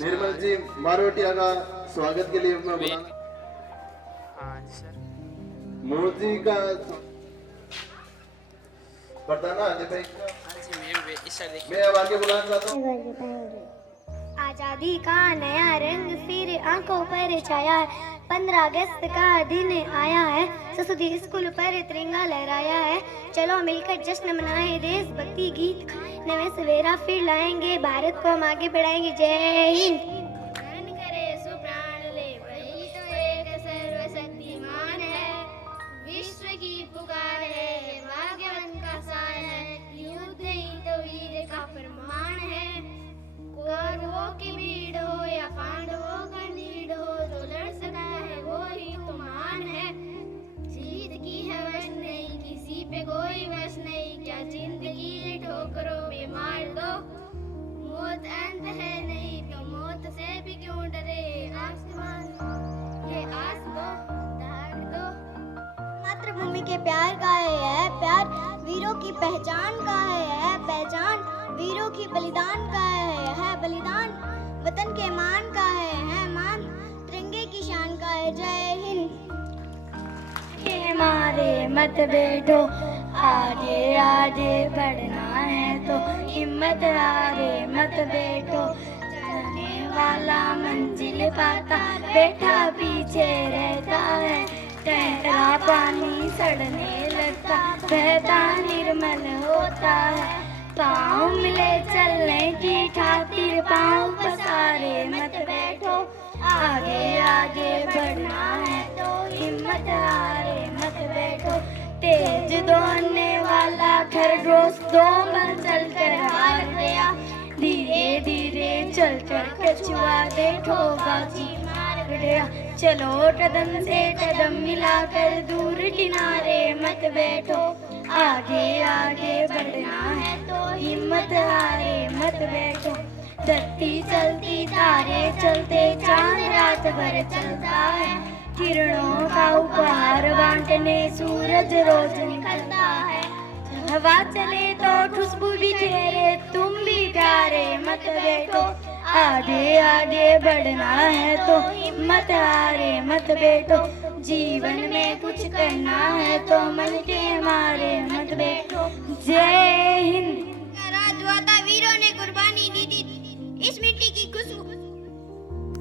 निर्मल जी मारवटिया का स्वागत के लिए मैं बुलाना। हाँ जी सर। मूर्ति का बताना अजय भाई। हाँ जी मैं अब आगे बुलाना चाहता हूँ। आजादी का नया रंग फिर आंखों पर छाया है। 15 अगस्त का दिन आया है। सरस्वती स्कूल पर तिरंगा लहराया है। चलो मिलकर जश्न मनाएं, देशभक्ति गीत नए सवेरा फिर लाएंगे, भारत को हम आगे बढ़ाएंगे। जय हिंद। सर्वशक्तिमान है, विश्व की पुकार है, भाग्यवान का साय है, युद्ध ही तो वीर का फरमान है। कौरवों की भीड़ हो या पांडवों का नीड हो, जो लड़ सका है वो ही तो महान है। जीत की है वश नहीं, किसी पे कोई वश नहीं, क्या जिंदगी ठोकरों में मार दो। मौत अंत है नहीं तो मौत से भी क्यों डरे, आसमान के आस दो धार दो। मातृभूमि के प्यार का है प्यार, वीरों की पहचान का है पहचान, वीरों की बलिदान का है बलिदान, वतन के मान का है मान, तिरंगे की शान का है। जय हिंद। ये हमारे मत बैठो, आगे आगे बढ़ना है तो हिम्मत हारे मत बैठो। चलने वाला मंजिल पाता, बैठा पीछे रहता है। ठहरा पानी सड़ने लगता, बहता निर्मल होता है। पाँव मिले चलने की खातिर, पाँव पसारे मत बैठो, आगे आगे बढ़ना है तो हिम्मत हारे मत बैठो। तेज दौड़ने वाला खरगोश 2 बार चलकर हार गया, धीरे धीरे चलकर कछुआ देखो बाजी मार गया। चलो कदम से कदम मिलाकर दूर किनारे मत बैठो, आगे आगे बढ़ना है तो हिम्मत हारे मत बैठो। धरती चलती तारे चलते, चांद रात भर चलता है। किरणों का उपहार बांटने सूरज रोज निकलता है। हवा चले तो खुशबू बिखेरे, तुम भी प्यारे मत बैठो, आगे आगे बढ़ना है तो हिम्मत हारे मत बैठो। जीवन में कुछ करना है तो मन के मारे मत बैठो। जय हिंद। राजमाता वीरों ने कुर्बानी दी थी, इस मिट्टी की खुशबू।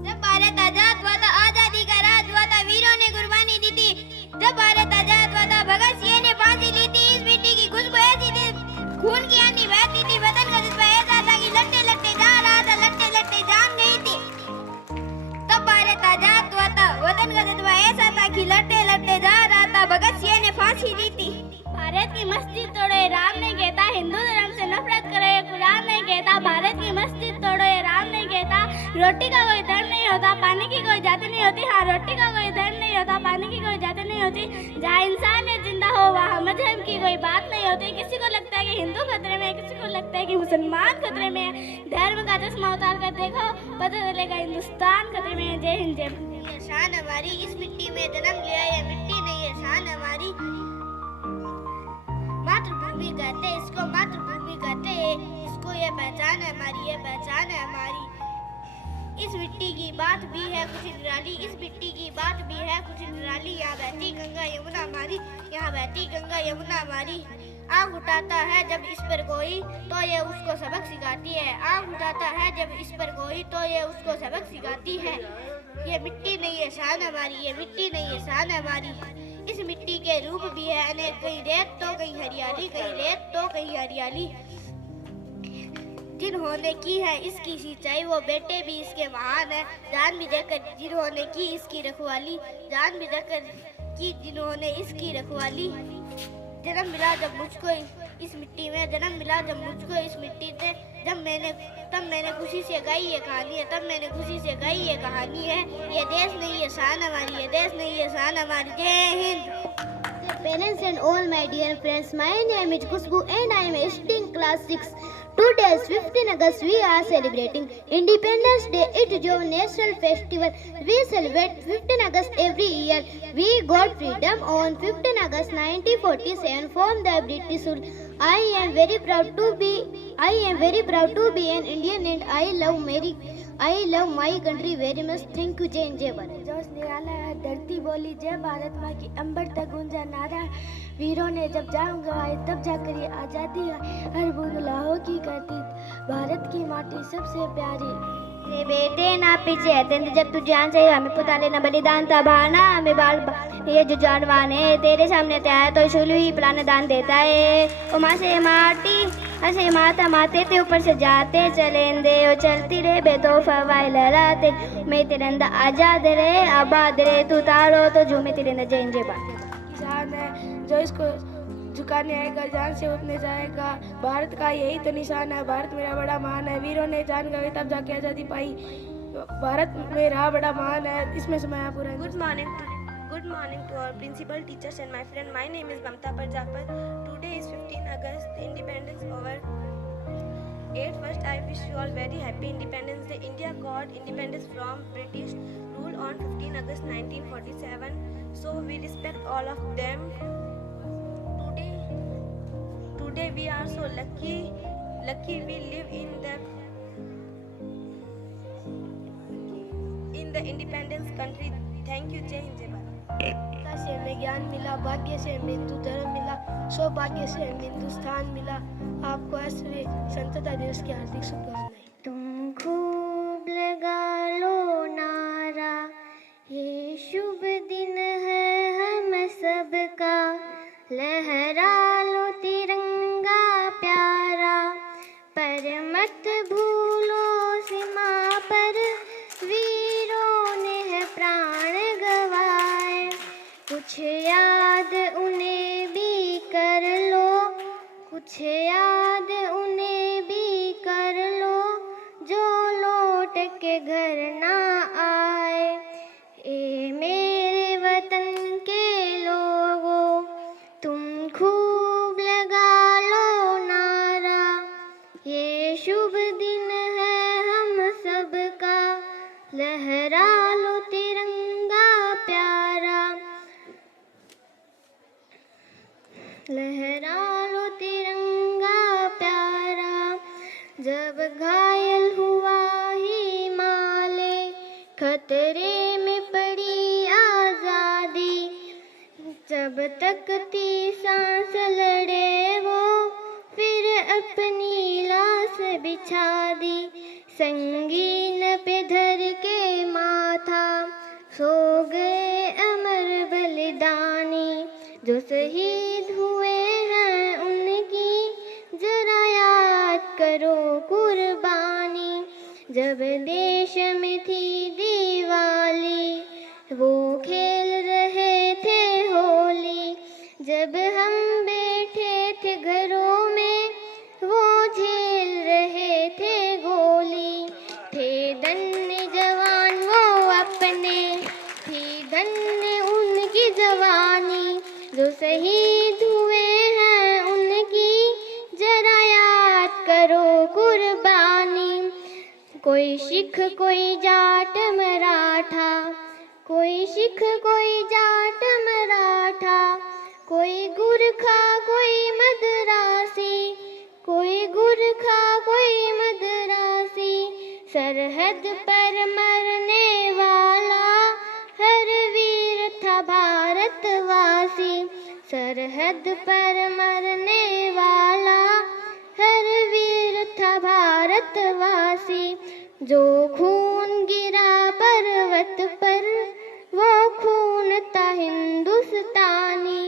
जब भारत आजाद हुआ था, आजादी का राज हुआ था, वीरों ने कुर्बानी दी थी। जब भारत आजाद हुआ था, भगत सिंह ने फांसी ली थी। इस मिट्टी की खुशबू ऐसी थी, खून की आंधी बहती थी। वतन का जज्बा ऐसा था कि लड़ते लड़ते जा रहा था, लड़ते लड़ते जान गई थी। तब भारत आजाद हुआ था, वतन का जज्बा ऐसा था कि लड़ते लड़ते जा रहा था। भगत सिंह ने फांसी ली थी। भारत की मस्जिद तोड़ो, राम नहीं कहता। हिंदू धर्म से नफरत करो, ये कुरान नहीं कहता। भारत की मस्जिद तोड़ो, ये राम नहीं कहता। रोटी का कोई दर नहीं होता, पानी की कोई जाति नहीं होती। हाँ, रोटी का कोई दर नहीं होता, पानी की कोई जाति नहीं होती। जहाँ इंसान जिंदा हो वहाँ मजहब की कोई बात नहीं होती। किसी को लगता है कि हिंदू खतरे में है, किसी को लगता है कि मुसलमान खतरे में है। धर्म का चश्मा उतार कर देखो, पता चलेगा हिंदुस्तान खतरे में है। जय हिंद, जय भारत। ये शान हमारी, इस मिट्टी में जन्म लिया, ये मिट्टी नहीं है शान हमारी। मातृभूमि कहते इसको, मातृभूमि कहते हैं इसको। ये पहचान है हमारी, ये पहचान है हमारी। इस मिट्टी की बात भी है कुछ निराली, इस मिट्टी की बात भी है कुछ निराली। यहाँ बहती गंगा यमुना हमारी, यहाँ बहती गंगा यमुना हमारी। आँख उठाता है जब इस पर कोई तो ये उसको सबक सिखाती है। आँख उठाता है जब इस पर कोई तो ये उसको सबक सिखाती है। ये मिट्टी नहीं है शान हमारी, ये मिट्टी नहीं है शान हमारी। इस मिट्टी के रूप भी है अनेक, कहीं रेत तो कहीं हरियाली, कहीं रेत तो कहीं हरियाली। जिन्होंने की है इसकी सिंचाई, वो बेटे भी इसके महान है। जान भी देकर जिन्होंने की इसकी रखवाली, जान भी देकर की जिन्होंने इसकी रखवाली। जन्म मिला जब मुझको इस मिट्टी में, जन्म मिला जब मुझको इस मिट्टी से। तब मैंने खुशी से गाई ये कहानी है, तब मैंने खुशी से गाई ये कहानी है। ये देश नहीं है शान हमारी, ये देश नहीं है शान हमारी। जय Hind. Parents and all my dear friends, my name is Kushbu and I am studying class 6. Today is 15 August. We are celebrating Independence Day. It is our national festival. We celebrate 15 August every year. We got freedom on 15 August 1947 from the British rule. I am very proud to be an Indian and I love my country very much. Thank you. जय हिंद, जय भारत। जोश निराला है, धरती बोली जय भारत माँ की, अंबर तक गूंजा नारा। वीरों ने जब जान गवाई तब जाकर ये आज़ादी है। हर बूंद लहू की करती भारत की माटी सबसे प्यारी। रे बेटे ना पीछे हटें, जब तू जान से हमें पुता लेना बलिदान था भाना। हमें बाल ये जो जानवान है तेरे सामने तैयार तो शुरू ही प्राण दान देता है। ओ माँ से माटी ऐसे माता माते ते ऊपर से जाते चलेंदे, ओ चलती रे बेतौफ हवाएं लहराते। मैं तिरंदा आजाद रहे आबाद रहे, तू तारो तो झूमे तिरंदा। जय हिंद, जय भारत। किसान है जो इसको झुकाने आएगा, जान से उठने जाएगा। भारत का यही तो निशान है, भारत मेरा बड़ा महान है। वीरों ने जान गई तब जाके आज़ादी पाई। भारत मेरा बड़ा महान है। इसमें समय पूरा। Good morning to all principal, teachers and my friend. My name is Mamta Parjapar. Today is 15 August, Independence over. First, I wish you all very happy Independence Day. India got independence from British rule on 15 August 1947. So we respect all of them. Today we are so lucky we live in the independence country. Thank you. Jai Hind, Jai Bharat. से हमें ज्ञान मिला, भाग्य से हमें हिंदू धर्म मिला, सौभाग्य से हमें हिंदुस्तान मिला। आपको ऐसे स्वतंत्रता दिवस की हार्दिक शुभकामनाएं। तुम खूब लगा लो नारा, ये शुभ दिन है हम सबका, लहरा लो तिरंगा प्यारा, पर मत भूलो सीमा पर वीरों ने है प्राण गवाए, कुछ याद उन्हें भी कर लो, कुछ याद उन्हें भी कर लो, जो लौट के घर ना आए। ए मेरे वतन के लोगों, तुम खूब लगा लो नारा, ये शुभ दिन है हम सबका, लहरा लो तिरंगा प्यारा, लहरा लो तिरंगा प्यारा। जब घायल हुआ हिमालय, खतरे में पड़ी आजादी, जब तक थी सांस लड़े वो, फिर अपनी लाश बिछा दी, संगीन पे धर के माथा, सो गए अमर बलिदानी, जो शहीद हुए हैं उनकी जरा याद करो कुर्बानी। जब देश में थी दिवाली, वो खेल रहे थे होली, जब हम बैठे थे घरों में, वो झेल रहे थे गोली। थे धन्य जवान वो अपने, थी धन्य उनकी जवानी, जो शहीद हुए हैं उनकी जरा याद करो कुर्बानी। कोई सिख कोई जाट मराठा, कोई सिख कोई जाट मराठा, कोई गुरखा कोई मद्रासी, कोई गुरखा कोई मद्रासी, सरहद पर मरने वाला हर वीर था भारतवासी, सरहद पर मरने वाला हर वीर था भारतवासी। जो खून गिरा पर्वत पर, वो खून था हिंदुस्तानी,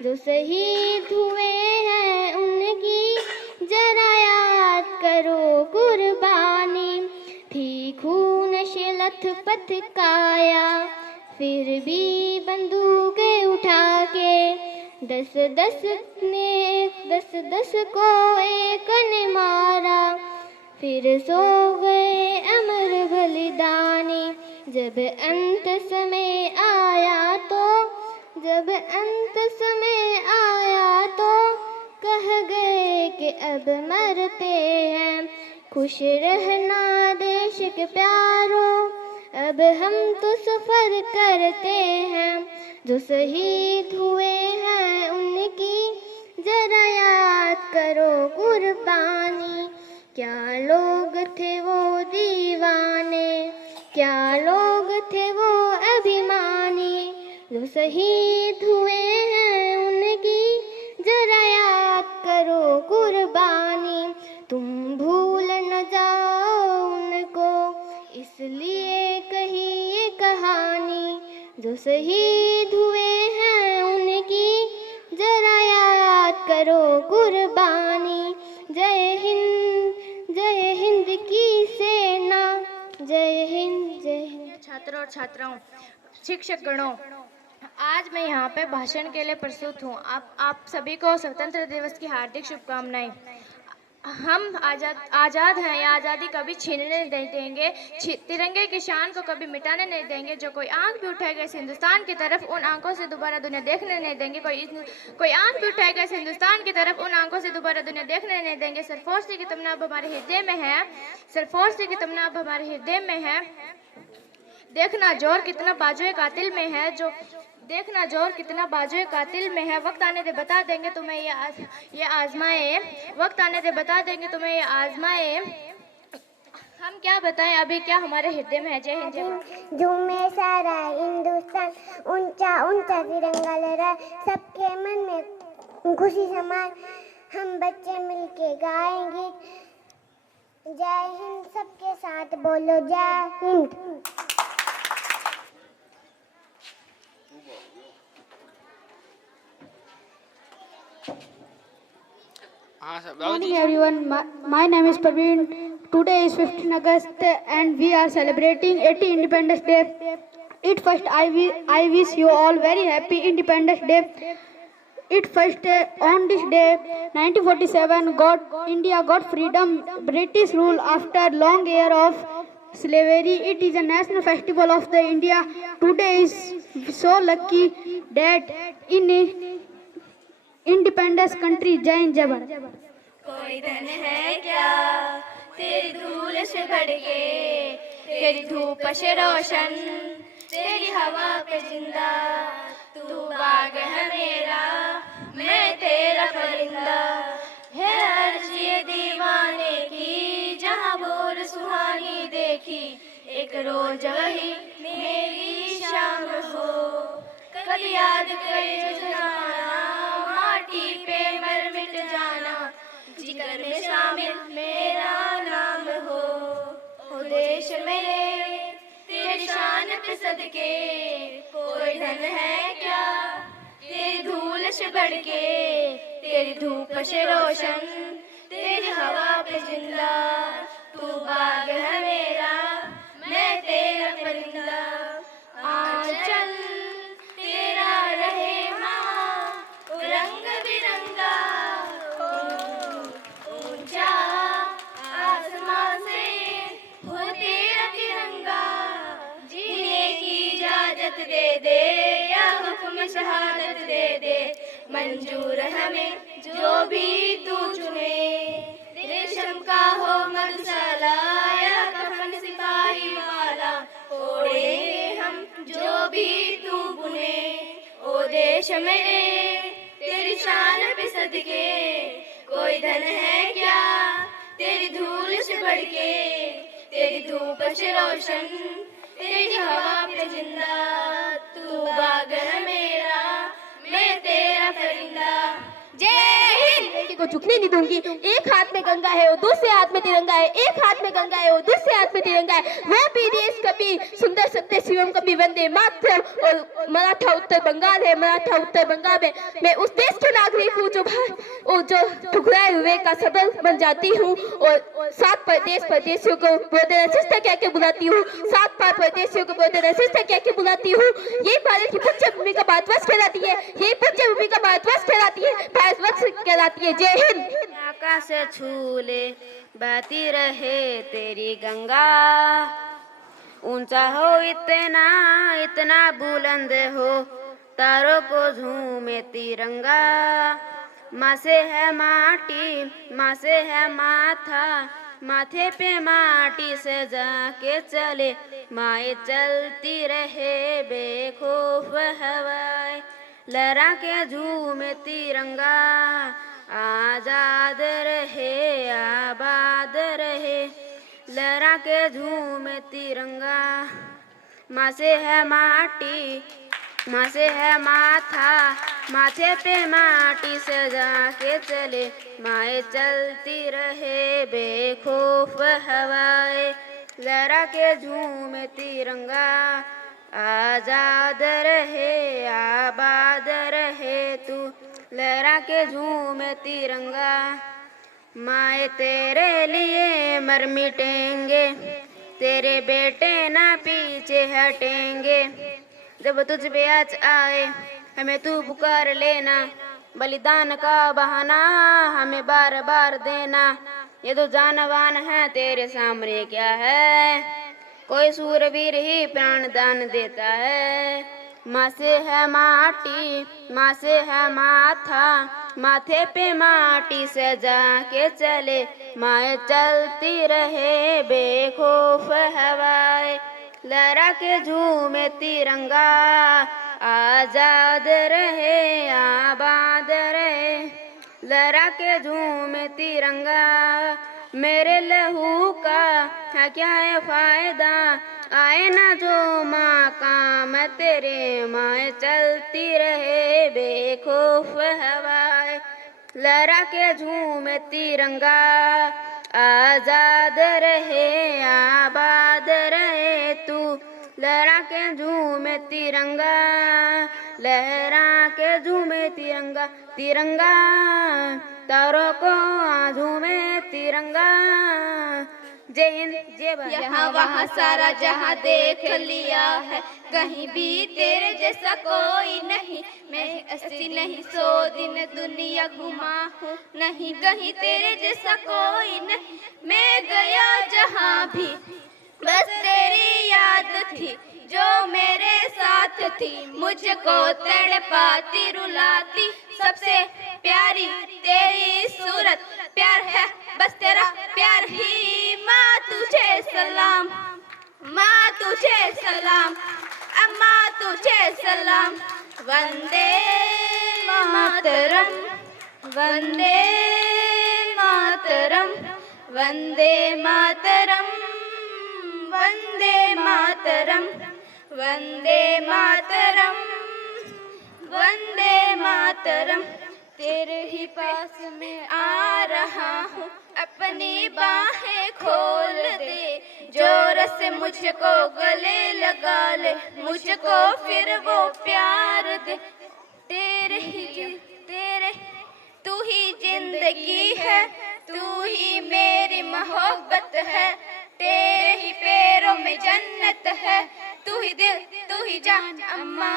जो शहीद हुए हैं उनकी जरा याद करो कुर्बानी। थी खून से लथपथ काया, फिर भी बंदूकें उठा के, दस दस को एक ने मारा, फिर सो गए अमर बलिदानी। जब अंत समय आया तो, जब अंत समय आया तो, कह गए कि अब मरते हैं। खुश रहना देश के प्यारों, अब हम तो सफर करते हैं। जो शहीद हुए हैं उनकी जरा याद करो कुर्बानी। क्या लोग थे वो दीवाने, क्या लोग थे वो अभिमानी, जो शहीद हुए हैं उनकी जरा याद करो कुर्बानी। तुम भूल न जाओ उनको, इसलिए कही ये कहानी, जो शहीद हुए हैं उनकी जरा याद करो कुर्बानी। जय हिंद की सेना, जय हिंद जय हिंद। छात्रों और छात्राओं, शिक्षक गणों, आज मैं यहाँ पे भाषण के लिए प्रस्तुत हूँ। आप सभी को स्वतंत्र दिवस की हार्दिक शुभकामनाएं। हम आज़ाद हैं, ये आज़ादी कभी छीनने नहीं देंगे, तिरंगे की शान को कभी मिटाने नहीं देंगे। जो कोई आंख भी उठाएगा इस हिंदुस्तान की तरफ, उन आंखों से दोबारा दुनिया देखने नहीं देंगे। कोई आंख भी उठाएगा इस हिंदुस्तान की तरफ, उन आंखों से दोबारा दुनिया देखने नहीं देंगे। सरफरोशी की तमन्ना अब हमारे हृदय में है, सरफरोशी की तमन्ना अब हमारे हृदय में है। देखना जोर कितना बाजुए कातिल में है, जो देखना जोर कितना बाजुए कातिल में है। वक्त आने दे बता देंगे तुम्हें ये आजमाए, वक्त आने दे बता देंगे तुम्हें ये आजमाए। हम क्या बताएं, अभी क्या हमारे हृदय में है। जय हिंद जय भारत। झूमे सारा हिंदुस्तान, ऊंचा ऊंचा तिरंगा लहराए, सबके मन में खुशी समाए, हम बच्चे मिलके गाएंगे। जय हिंद, सबके साथ बोलो जय हिंद। हाँ sir, Morning everyone, my name is Praveen. Today is 15 August and we are celebrating 80 Independence Day. First I wish you all very happy Independence Day. First on this day 1947 India got freedom. British rule after long year of slavery. It is a national festival of the India. Today is so lucky that in independence country. जय हिंद जय भारत। कोई धन है क्या तेरी धूल से बढ़ के, तेरी धूप से रोशन, तेरी हवा पे जिंदा, तू बाग है मेरा, मैं तेरा परिंदा, है अर्ज़ ये दीवाने की, जहाँ बोल सुहानी देखी, एक रोज वही मेरी शाम हो, कभी याद करे जो जमाना, माटी पे मर मिट जाना, जिगर में शामिल मेरा नाम हो देश मेरे, तेरी शान पे सदके, कोई धन है क्या तेरी धूल से बढ़ के, तेरी धूप से रोशन, तेरी हवा पे जिंदा, तू बाग है मेरा, मैं तेरा परिंदा, आंचल तेरा रहे रंग बिरंगा, ऊंचा आसमां से हो तेरा तिरंगा, जीने की इजाजत दे दे या हुक्म शहादत दे दे, मंजूर हमें जो भी तू चुने, रेशम का हो मधुशाला या कफन सिपाही वाला, ओढ़ेंगे हम जो भी तू बुने, ओ देश मेरे तेरी शान पे सदके, कोई धन है क्या तेरी धूल से बढ़ के, तेरी धूप से रोशन, तेरी हवा पे जिंदा, तू बाग है मेरा, मैं तेरा परिंदा। जय हिंद को झुकने नहीं दूंगी। एक हाथ में गंगा है और दूसरे हाथ में तिरंगा है, एक हाथ में गंगा है और दूसरे हाथ में तिरंगा है। वह भी देश कभी सुंदर सत्य शिवम कभी वंदे मातरम। और मराठा उत्तर बंगाल है, मराठा उत्तर बंगाल में मैं उस देश के नागरिक हूँ जो ठुकराए हुए का सबल बन जाती हूँ और 7 परदेशियों को ब्रदर सिस्टर कह के बुलाती हूँ, 7 परदेशियों को ब्रदर सिस्टर कह के बुलाती हूँ। ये भारत की पुण्य भूमि का भारतवर्ष कहलाती है, ये पुण्य भूमि का भारतवर्ष कहलाती है, भारतवर्ष कहलाती है। जय हिंद। आकाश छूले बहती रहे तेरी गंगा, ऊंचा हो इतना इतना बुलंद हो, तारों को झूमे तिरंगा। माँ से है माटी, माँ से है माथा, माथे पे माटी से जाके चले, माए चलती रहे बेखौफ हवाएं, लहरा के झूमे तिरंगा। आजाद रहे आबाद रहे, लहरा के झूमे तिरंगा। माँ से है माटी, माँ से है माथा, माथे पे माटी सजा के चले, माए चलती रहे बेखौफ हवाएं, लहरा के झूमे तिरंगा। आजाद रहे आबाद रहे तू, लहरा के झूमे तिरंगा। माए तेरे लिए मर मिटेंगे, तेरे बेटे ना पीछे हटेंगे। जब तुझ पे आज आए हमें तू पुकार लेना, बलिदान का बहाना हमें बार बार देना। ये तो जानवान है तेरे सामने क्या है, कोई सूरवीर ही प्राण दान देता है। माँ से है माटी, माँ से है माथा, माथे पे माटी सजा के चले, माए चलती रहे बेखौफ हवाएं, लहरा के झूमे तिरंगा। आजाद रहे आबाद रहे, लहरा के झूमे तिरंगा। मेरे लहू का है क्या है फायदा, आए ना जो माँ काम तेरे माए, चलती रहे बेखौफ हवाएं, लहरा के झूमे तिरंगा, आजाद रहे आबाद रहे तू, लहरा के झूमे तिरंगा, लहरा के झूमे तिरंगा, तिरंगा तारों को झूमे तिरंगा। जय हिंद जय भारत। यहाँ वहाँ सारा जहाँ देख लिया है, कहीं भी तेरे जैसा कोई नहीं, मैं 80 नहीं 100 दिन दुनिया घुमा हूँ, नहीं कहीं तेरे जैसा कोई नहीं, मैं गया जहाँ भी बस तेरी याद थी, जो मेरे साथ थी मुझको तड़पाती रुलाती, सबसे प्यारी तेरी सूरत, प्यार है बस तेरा प्यार ही, माँ तुझे सलाम, माँ तुझे सलाम, अम्मा तुझे सलाम, वंदे मातरम, वंदे मातरम, वंदे मातरम, वंदे मातरम, वंदे मातरम, वंदे मातरम। तेरे ही पास में आ रहा हूँ, अपनी बाहें खोल दे, जोर से मुझको गले लगा ले, मुझको फिर वो प्यार दे, तेरे तू ही जिंदगी है, तू ही मेरी मोहब्बत है, तेरे ही पैरों में जन्नत है, तू ही दिल तू ही जान, अम्मा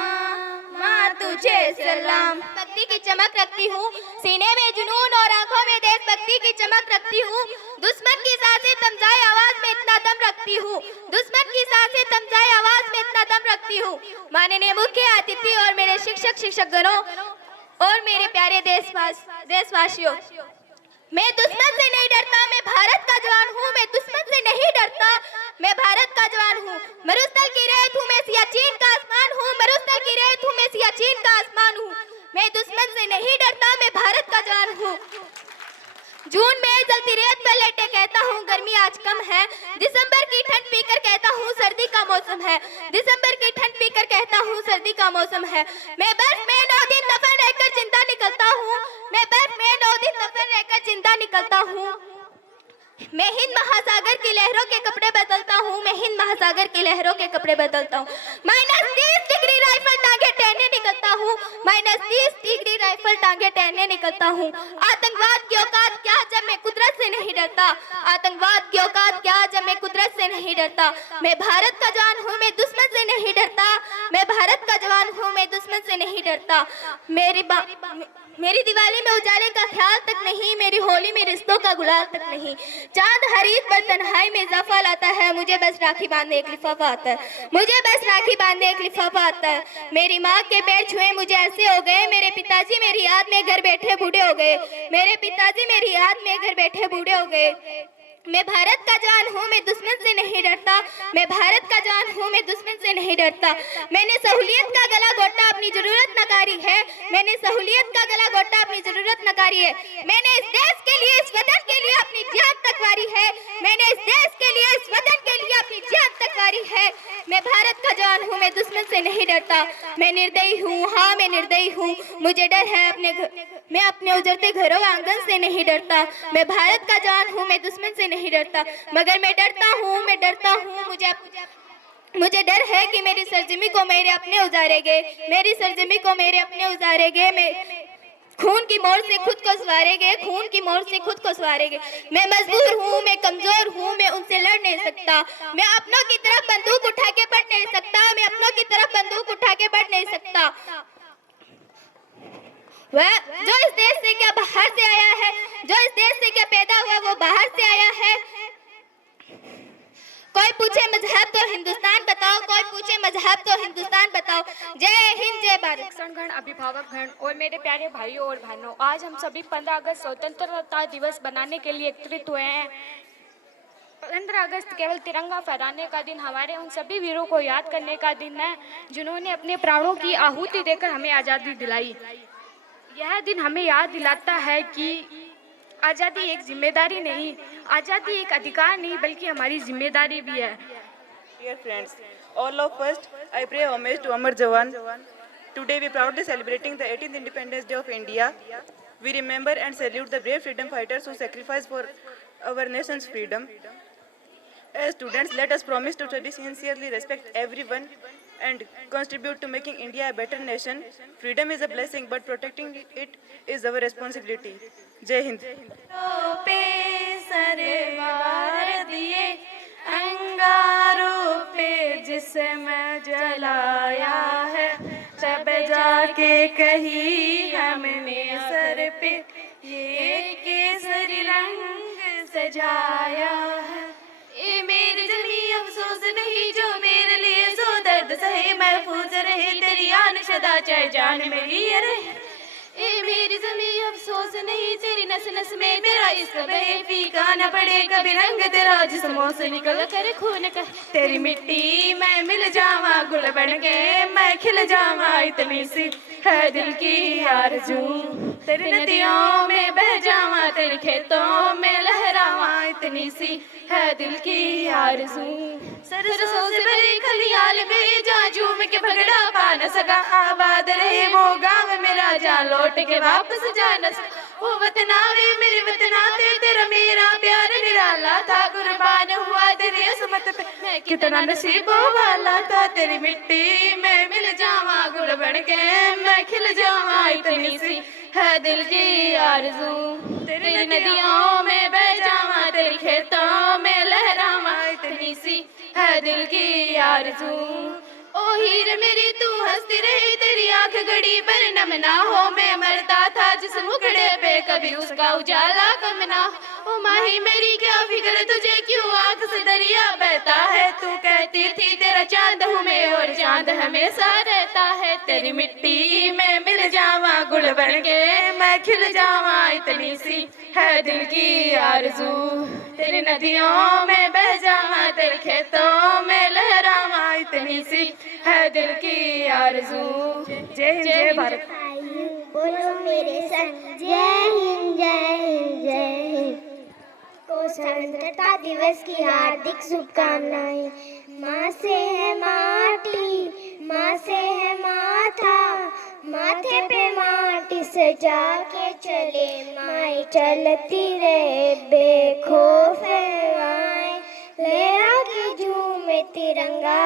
माँ तुझे सलाम। भक्ति की चमक रखती हूँ सीने में जुनून और आंखों में देशभक्ति की चमक रखती हूँ, दुश्मन की सांसें थम जाए आवाज में इतना दम रखती हूँ, दुश्मन की सांसें थम जाए आवाज में इतना दम रखती हूँ। माननीय मुख्य अतिथि और मेरे शिक्षक गणों और मेरे प्यारे देशवासियों, मैं दुश्मन से नहीं डरता, मैं भारत का जवान हूँ, मैं दुश्मन से नहीं डरता, मैं भारत का जवान हूँ, मरुस्थल की रेत हूँ, मैं सियाचिन का आसमान हूँ, मरुस्थल की रेत हूँ, मैं सियाचिन का आसमान हूँ, मैं दुश्मन से नहीं डरता, मैं भारत का जवान हूँ। जून में जलती रेत पर लेटे कहता हूँ गर्मी आज कम है, दिसंबर की ठंड पीकर कहता हूँ सर्दी का मौसम है, दिसंबर की ठंड पीकर कहता हूँ सर्दी का मौसम है। मैं बर्फ में 9 दिन दफन रहकर जिंदा निकलता हूँ, मैं बर्फ में 9 दिन दफन रहकर जिंदा निकलता हूँ। मैं हिंद महासागर की लहरों के कपड़े बदलता हूँ, मैं हिंद महासागर की लहरों के कपड़े बदलता हूँ। -30 डिग्री राइफल टांगे टहने निकलता हूँ, -30 डिग्री राइफल टांगे टहने निकलता हूँ। आतंकवाद की औकात क्या जब मैं कुदरत से नहीं डरता, आतंकवाद की औकात क्या जब मैं कुदरत से नहीं डरता। मैं भारत का जवान हूँ, मैं दुश्मन से नहीं डरता, मैं भारत का जवान हूँ, मैं दुश्मन से नहीं डरता। मेरी दिवाली में उजाले का ख्याल तक नहीं, मेरी होली में रिश्तों का गुलाल तक नहीं। चांद हरीत पर तन्हाई में इजाफा लाता है, मुझे बस राखी बांधने एक लिफाफा आता है, मुझे बस राखी बांधने एक लिफाफा आता है। मेरी माँ के पैर छुए मुझे ऐसे हो गए, मेरे पिताजी मेरी याद में घर बैठे बूढ़े हो गए, मेरे पिताजी मेरी याद में घर बैठे बूढ़े हो गए। मैं भारत का जवान हूँ, मैं दुश्मन से नहीं डरता, मैं भारत का जवान हूँ, मैं दुश्मन से नहीं डरता। मैंने सहूलियत का गला घोटा अपनी जरूरत नकारी है, मैंने सहूलियत का गला घोटा अपनी जरूरत नकारी है। मैंने इस देश के लिए इस वतन के लिए अपनी जान तक वारी है, मैंने इस देश के लिए इस वतन के लिए अपनी जान तक वारी है। मैं भारत का जवान हूँ, मैं दुश्मन से नहीं डरता। मैं निर्दयी हूँ, हाँ मैं निर्दयी हूँ, मुझे डर है मैं अपने उजड़ते घरों आंगन से नहीं डरता। मैं भारत का जवान हूँ, मैं दुश्मन से नहीं डरता, मगर मैं डरता हूँ, मुझे डर है कि मेरी सरजमी को मेरे अपने उजारेंगे, मेरी सरजमी को मेरे अपने उजारेंगे। मैं खून की मोर से खुद को सवारेंगे, खून की मोर से खुद को सवारेंगे। मैं मजबूर हूँ, मैं कमजोर हूँ, मैं उनसे लड़ नहीं सकता, मैं अपनों की तरफ बंदूक उठा के बढ़ नहीं सकता, मैं अपनों की तरफ बंदूक उठा के बढ़ नहीं सकता। वह जो इस देश से क्या बाहर से आया है, जो इस देश से क्या पैदा हुआ वो बाहर से आया है। कोई पूछे मजहब तो हिंदुस्तान बताओ, कोई पूछे मजहब तो हिंदुस्तान बताओ। जय हिंद जय भारत। गण, अभिभावक गण और मेरे प्यारे भाइयों और बहनों, आज हम सभी 15 अगस्त स्वतंत्रता दिवस बनाने के लिए एकत्रित हुए हैं। 15 अगस्त केवल तिरंगा फहराने का दिन, हमारे उन सभी वीरों को याद करने का दिन है जिन्होंने अपने प्राणों की आहुति देकर हमें आज़ादी दिलाई। यह दिन हमें याद दिलाता है कि आज़ादी एक जिम्मेदारी नहीं, आज़ादी एक अधिकार नहीं बल्कि हमारी जिम्मेदारी भी है। Dear friends, all of first, I pay homage to Amar Jawan. Today we proudly celebrating the 18th Independence Day of India. We remember and salute the brave freedom fighters who sacrificed for our nation's freedom. As students, let us promise to study sincerely, respect everyone, and contribute to making India a better nation. Freedom is a blessing, but protecting it is our responsibility. Jai Hind. पे सरवार दिए अंगारों पे जिस्म जलाया है, तब जाके कही हमने सर पे ये केसरी रंग सजाया है। ये मेरी जमी अफसोस नहीं जो मेरे लिए सो दर्द सहे, महफूज रहे तेरी आन सदा चाहे जान मेरी रहे। ए मेरी ज़मीं अफसोस नहीं तेरी नस नस में तेरा इश्क बहे, फीका न पड़े कभी रंग तेरा जिस्मों से निकल कर खून का। तेरी मिट्टी मैं मिल जावा गुल बन के मैं खिल जावा, इतनी सी है दिल की आरज़ू। तेरी नदियों में बह जावा तेरे खेतों में लहरावा, इतनी सी है दिल की आरज़ू। सरसों से भरी खलियाल में जा झूम के भगड़ा पा न सका, आबाद रहे वो गाँव मेरा जा लौट के वापस जा न सका। वो वतना वे मेरे वतना थे तेरा मेरा प्यार निराला था, कुर्बान हुआ तेरी असमत पे मैं कितना नसीबों वाला था। तेरी मिट्टी में मिल जावा गुल बन के मैं खिल जावा, इतनी सी है दिल की आरज़ू। तेरी नदियों में बह जावा तेरे खेतों में लहरावा, इतनी सी है दिल की आरज़ू। ओ हीर मेरी तू हंसती रही तेरी आंख घड़ी पर नम ना हो, मैं मरता था जिस मुखड़े पे कभी उसका उजाला कम ना हो। ओ माही मेरी क्या फिक्र तुझे क्यों आंख से दरिया बहता है, तू कहती थी तेरा चांद हूँ मैं और चांद हमेशा रहता है। तेरी मिट्टी में मिल जावा गुल बन के मैं खिल जावा, इतनी सी है दिल की आरज़ू। तेरी नदियों में बह जावा तेरे खेतों में लहरावा, इतनी सी है दिल की आरज़ू। जय हिंद जय भारत। बोलो मेरे संग जय हिंद जय हिंद जय हिंद। को स्वतंत्रता दिवस की हार्दिक शुभकामनाएं। माँ से है माटी, माँ से है माथा, माथे पे माटी सजा के चले माई, चलती रहे बेखौफ हवाएं, लहरा के झूमे तिरंगा,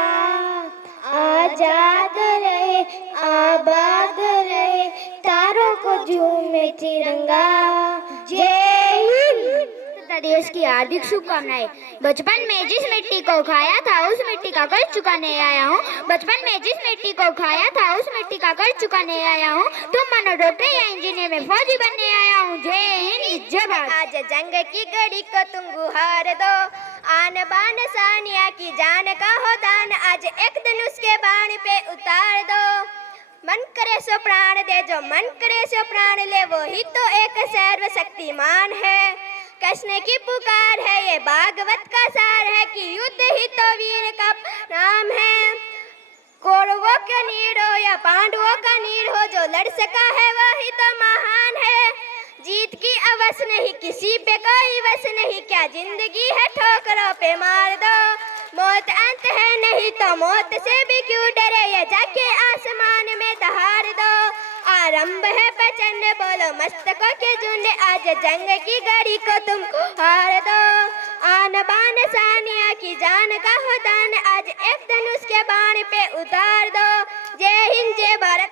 आजाद रहे आबाद रहे तारों को झूमे तिरंगा। जय हिंद। दिवस की हार्दिक शुभकामनाएं। बचपन में जिस मिट्टी को खाया था उस मिट्टी का कर्ज चुकाने आया हूँ, बचपन में जिस मिट्टी को खाया था उस मिट्टी का कर्ज चुकाने आया हूँ। तुम मानो डॉक्टर या इंजीनियर में फौजी बनने आया हूँ। जय हिंद जय भारत। आज जंग की घड़ी को तुम गुहार दो, आन बान सानिया की जान का हो दान, आज एक दिन उसके बाण पे उतार दो। मन करे सो प्राण दे जो मन करे सो प्राण ले, वो ही तो एक सर्वशक्तिमान है। कृष्ण की पुकार है ये भागवत का सार है, कि युद्ध ही तो वीर का नाम है। कौरवों का नीर हो या पांडवों का नीर हो, जो लड़ सका है वही तो महान है। जीत की अवस नहीं किसी पे कोई वस नहीं, क्या जिंदगी है ठोकरों पे मार दो। मौत अंत है नहीं तो मौत से भी क्यों डरे, ये जाके आसमान में दहाड़ दो। आरंभ है प्रचंड बोलो मस्तकों के झुंड, आज जंग की घड़ी को तुम हार दो। आन बान सानिया की जान का हो दान, आज एक दिन उसके बाण पे उतार दो। जय हिंद जय भारत।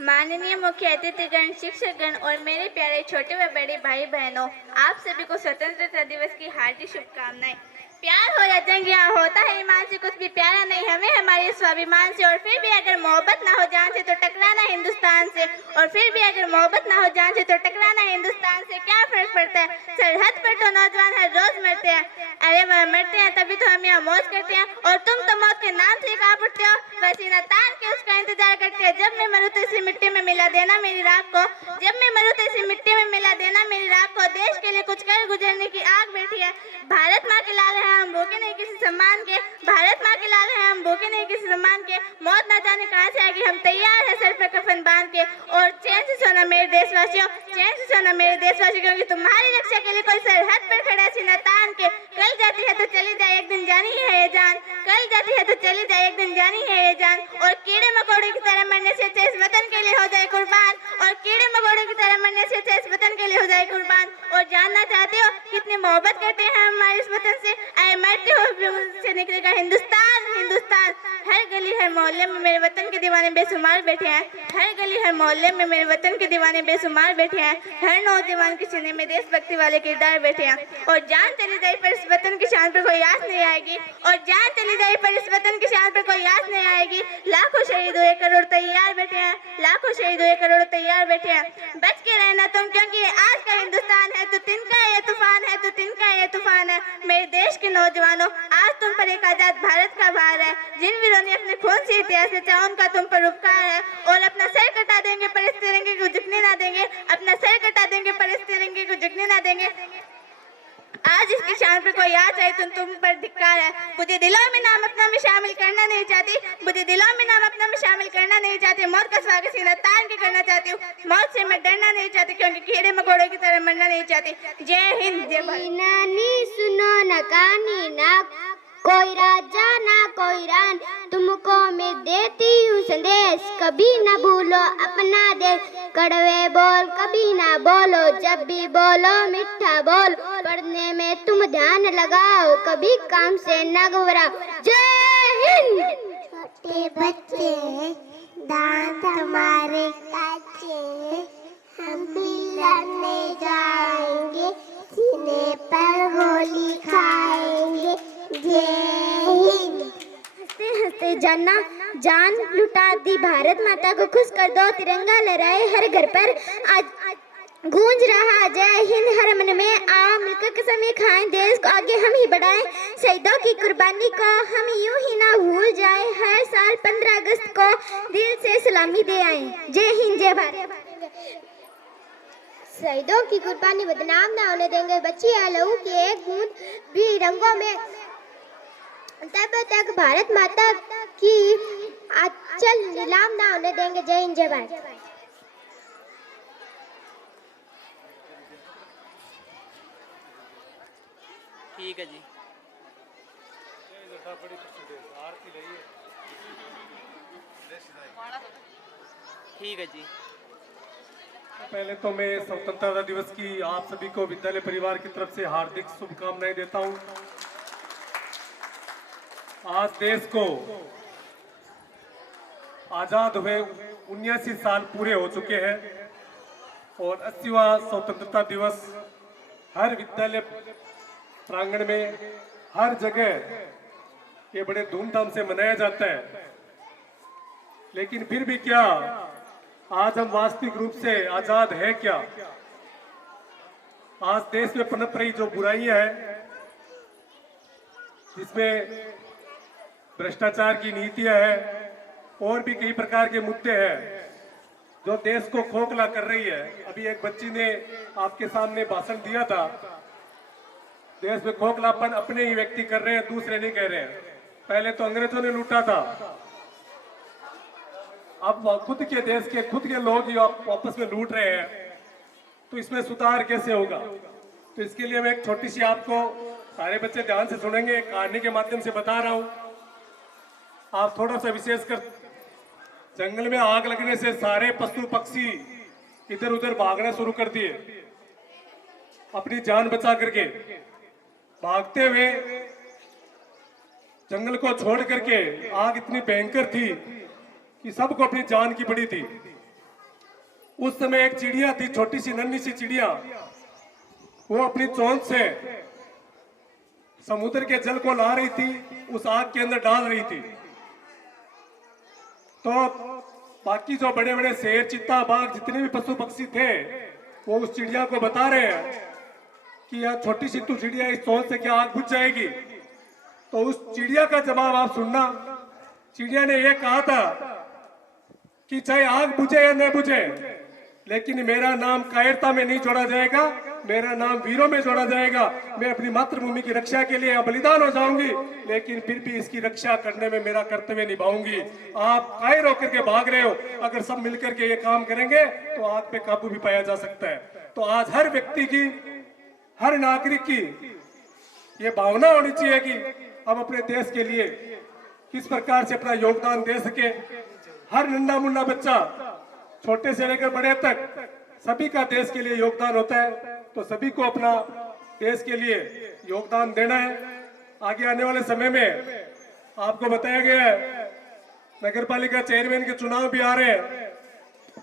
माननीय मुख्य अतिथिगण, शिक्षकगण और मेरे प्यारे छोटे व बड़े भाई बहनों, आप सभी को स्वतंत्रता दिवस की हार्दिक शुभकामनाएं। प्यार हो या जंग यहाँ होता है ईमान से कुछ भी प्यारा नहीं हमें हमारे स्वाभिमान से, और फिर भी अगर मोहब्बत ना हो जान से तो टकराना हिंदुस्तान से, और फिर भी अगर मोहब्बत ना हो जान से तो टकराना हिंदुस्तान से। क्या फर्क पड़ता है, सरहद पर तो नौजवान हर रोज मरते हैं। अरे वह मरते हैं तभी तो हम यहाँ मौज करते हैं, और तुम तो मौत के नाम से कांप उठते हो। पसीना तान के उसका इंतजार करते हो। जब मैं मरूँ तो इसी मिट्टी में मिला देना मेरी राख को, जब मैं मरूँ तो इसी मिट्टी में मिला देना मेरी राख को। देश के लिए कुछ कर गुजरने की आग बैठी है। भारत माँ के लाल है हम भूखे नहीं किसी सम्मान के, भारत माँ के लाल है हम भूखे नहीं किसी सम्मान के। मौत ना जाने कहाँ से आएगी, हम तैयार है सर पे कफन बांध के, और चैन से सोना मेरे देशवासियों, चैन से सुनो मेरे देशवासियों, क्योंकि तुम्हारी रक्षा के लिए कोई सरहद पर खड़ा सीना तान के कल जाती है तो चली जाए एक दिन जानी है ये जान, कल जाती है तो चली जाए एक दिन जानी है ये जान। और कीड़े मकोड़े की तरह मरने से अच्छा इस वतन के लिए हो जाए कुर्बान, और कीड़े मकोड़े की तरह मरने से अच्छा इस वतन के लिए हो जाए कुर्बान। और जानना चाहते हो कितनी मोहब्बत करते हैं हमारे इस वतन से, आए मरते हो से निकलेगा हिंदुस्तान हिंदुस्तान। हर गली हर मोहल्ले में मेरे वतन के दीवाने बेशुमार बैठे हैं, हर गली हर मोहल्ले में मेरे वतन के दीवाने बेशुमार बैठे हैं, हर नौजवान के सीने में देशभक्ति वाले किरदार बैठे हैं। और जान चली जाए पर इस वतन की शान पर कोई आस नहीं आएगी, और जान चली जाए पर इस वतन की शान पर कोई आस नहीं आएगी। लाखों शहीद हुए करोड़ तैयार बैठे हैं, लाखों शहीद हुए करोड़ तैयार बैठे हैं। बच के रहना तुम, क्योंकि आज का हिंदुस्तान है तो तिनका ये तूफान है, तो तिनका ये तूफान है। मेरे देश के नौजवानों, आज तुम पर एक आजाद भारत का भार है। जिन वीरों ने अपने खून से इतिहास रचा उनका तुम पर उपकार है। और अपना सर कटा देंगे पर इस तिरंगे को झुकने ना देंगे, अपना सर कटा देंगे पर इस तिरंगे को झुकने ना देंगे। आज इसकी शान पर कोई आ जाए तो तुम पर धिक्कार है। मुझे दिलों में नाम अपना में शामिल करना नहीं चाहती, मुझे दिलों में नाम अपना में शामिल करना नहीं चाहती। मौत का स्वागत सीना तान के करना चाहती हूँ, मौत से मैं डरना नहीं चाहती, क्योंकि कीड़े मकोड़ों की तरह मरना नहीं चाहती। जय हिंद जय भारत। नानी सुनो न कहानी, ना कोई राजा ना कोई रान, तुमको मैं देती हूँ संदेश, कभी ना भूलो अपना देश। कड़वे बोल कभी ना बोलो, जब भी बोलो मीठा बोल, पढ़ने में तुम ध्यान लगाओ, कभी काम से न घबराओ। जय हिंद। छोटे बच्चे दांत हमारे काचे, हम भी लड़ने जाएंगे, सीने पर गोली खाएंगे। जय हिंद। हंसते हंसते जान लुटा दी भारत माता को खुश कर दो, तिरंगा लहराए हर घर पर आज गूंज रहा जय हिंद हर मन में। आओ मिलकर कसम ये खाएं, देश को आगे हम ही बढ़ाएं, शहीदों की कुर्बानी को हम यूं ही ना भूल जाए। हर साल 15 अगस्त को दिल से सलामी दे आए। जय हिंद जय भारत। शहीदों की कुर्बानी बदनाम ना होने देंगे, बच्ची है लहू की एक बूंद भी रंगों में, तब तक भारत माता की आंचल नीलाम ना होने देंगे। जय हिंद जय भारत। ठीक है जी। ठीक है जी। पहले तो मैं स्वतंत्रता दिवस की आप सभी को विद्यालय परिवार की तरफ से हार्दिक शुभकामनाएं देता हूं। आज देश को आजाद हुए 79 साल पूरे हो चुके हैं और 80वां स्वतंत्रता दिवस हर विद्यालय प्रांगण में हर जगह ये बड़े धूमधाम से मनाया जाता है। लेकिन फिर भी क्या आज हम वास्तविक रूप से आजाद है क्या? आज देश में पनप रही जो बुराइयां हैं, जिसमें भ्रष्टाचार की नीतियां हैं और भी कई प्रकार के मुद्दे हैं जो देश को खोखला कर रही है। अभी एक बच्ची ने आपके सामने भाषण दिया था, देश में खोखलापन अपने ही व्यक्ति कर रहे हैं, दूसरे नहीं कह रहे हैं। पहले तो अंग्रेजों ने लूटा था, अब खुद के देश के खुद के लोग ही आपस में लूट रहे हैं, तो इसमें सुधार कैसे होगा? तो इसके लिए मैं एक छोटी सी, आपको सारे बच्चे ध्यान से सुनेंगे, कहानी के माध्यम से बता रहा हूं। आप थोड़ा सा विशेषकर, जंगल में आग लगने से सारे पशु पक्षी इधर उधर भागना शुरू कर दिए, अपनी जान बचा करके भागते हुए जंगल को छोड़ करके। आग इतनी भयंकर थी कि सबको अपनी जान की पड़ी थी। उस समय एक चिड़िया थी, छोटी सी नन्ही सी चिड़िया, वो अपनी चोंच से समुद्र के जल को ला रही थी, उस आग के अंदर डाल रही थी। तो बाकी जो बड़े बड़े शेर, चीता, बाघ, जितने भी पशु पक्षी थे, वो उस चिड़िया को बता रहे हैं कि यार छोटी सी तू चिड़िया, इस चोंच से क्या आग बुझ जाएगी? तो उस चिड़िया का जवाब आप सुनना। चिड़िया ने यह कहा था कि चाहे आग बुझे या न बुझे, लेकिन मेरा नाम कायरता में नहीं जोड़ा जाएगा, मेरा नाम वीरों में जोड़ा जाएगा। मैं अपनी मातृभूमि की रक्षा के लिए बलिदान हो जाऊंगी, लेकिन फिर भी इसकी रक्षा करने में मेरा कर्तव्य निभाऊंगी। आप कायर होकर के भाग रहे हो, अगर सब मिलकर के ये काम करेंगे तो आग पे काबू भी पाया जा सकता है। तो आज हर व्यक्ति की, हर नागरिक की ये भावना होनी चाहिए कि हम अपने देश के लिए किस प्रकार से अपना योगदान दे सके। हर नन्हा मुन्ना बच्चा, छोटे से लेकर बड़े तक, सभी का देश के लिए योगदान होता है। तो सभी को अपना देश के लिए योगदान देना है। आगे आने वाले समय में आपको बताया गया है नगर पालिका चेयरमैन के चुनाव भी आ रहे हैं,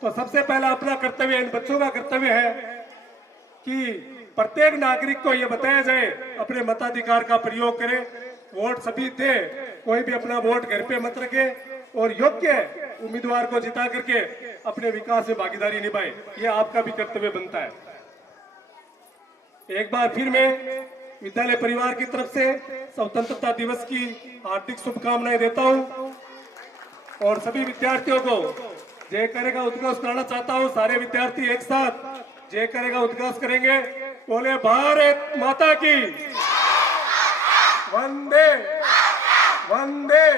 तो सबसे पहला अपना कर्तव्य, इन बच्चों का कर्तव्य है कि प्रत्येक नागरिक को यह बताया जाए अपने मताधिकार का प्रयोग करे, वोट सभी दे, कोई भी अपना वोट घर पे मत रखे और योग्य उम्मीदवार को जिता करके अपने विकास में भागीदारी निभाए। यह आपका भी कर्तव्य बनता है। एक बार फिर मैं विद्यालय परिवार की तरफ से स्वतंत्रता दिवस की हार्दिक शुभकामनाएं देता हूं और सभी विद्यार्थियों को जय करेगा उद्घोष कराना चाहता हूं। सारे विद्यार्थी एक साथ जय करेगा उद्घोष करेंगे। बोले भारत माता की, वंदे वंदे,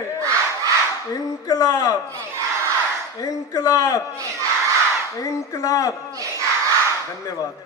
इंकलाब इंकलाब इंकलाब। धन्यवाद।